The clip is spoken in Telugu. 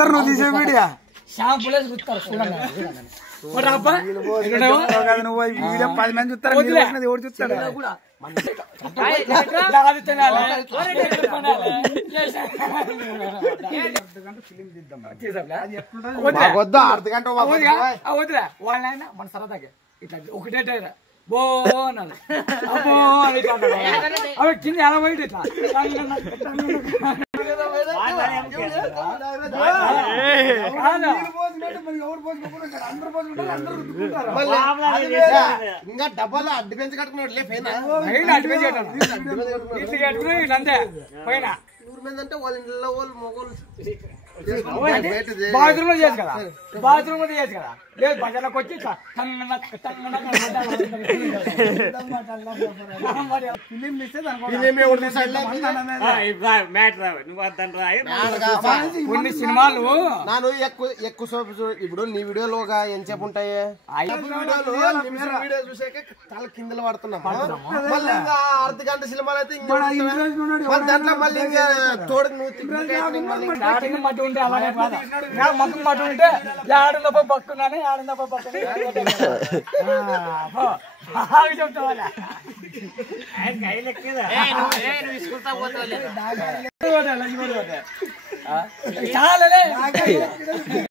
చూస్తారు నువ్వు తీసే వీడియో షాంపూలే చూస్తారు చూడండి నువ్వు వీడియో 10 మంది చూస్తారు ఎవరు చూస్తాడు వద్దురా వాళ్ళైనా మన సరదాగా ఇట్లా ఒకటే బో అన్నాడు అబ్బో అని అవి కింద ఎలా పోయి ఇట్లా ఇంకా డబ్బాలో అడ్డు పెంచి కట్టుకున్నాడు అంతే పైన ఊరి మీద అంటే వాళ్ళ ఇంట్లో వాళ్ళు మొగోళ్ళు బాత్రూమ్ లో చేసి కదా బాత్రూమ్ లో చేసి కదా లేదు బజార్లోకి వచ్చి కొన్ని సినిమాలు నాను ఎక్కువ సోపు ఇప్పుడు నీ వీడియోలోగా ఎంతసేపు ఉంటాయి వీడియో చూసాక తల కిందలు పడుతున్నాం మళ్ళీ ఇంకా అర్ధ గంట సినిమాలు అయితే ఇంకా దాంట్లో మళ్ళీ ఇంకా తోడు నువ్వు మట్టి ఉంటే అలాగే మొత్తం మట్టి ఉంటే ఏడుందపై పక్కున్నాను ఏడుందపై పక్కన చెప్తా చాలా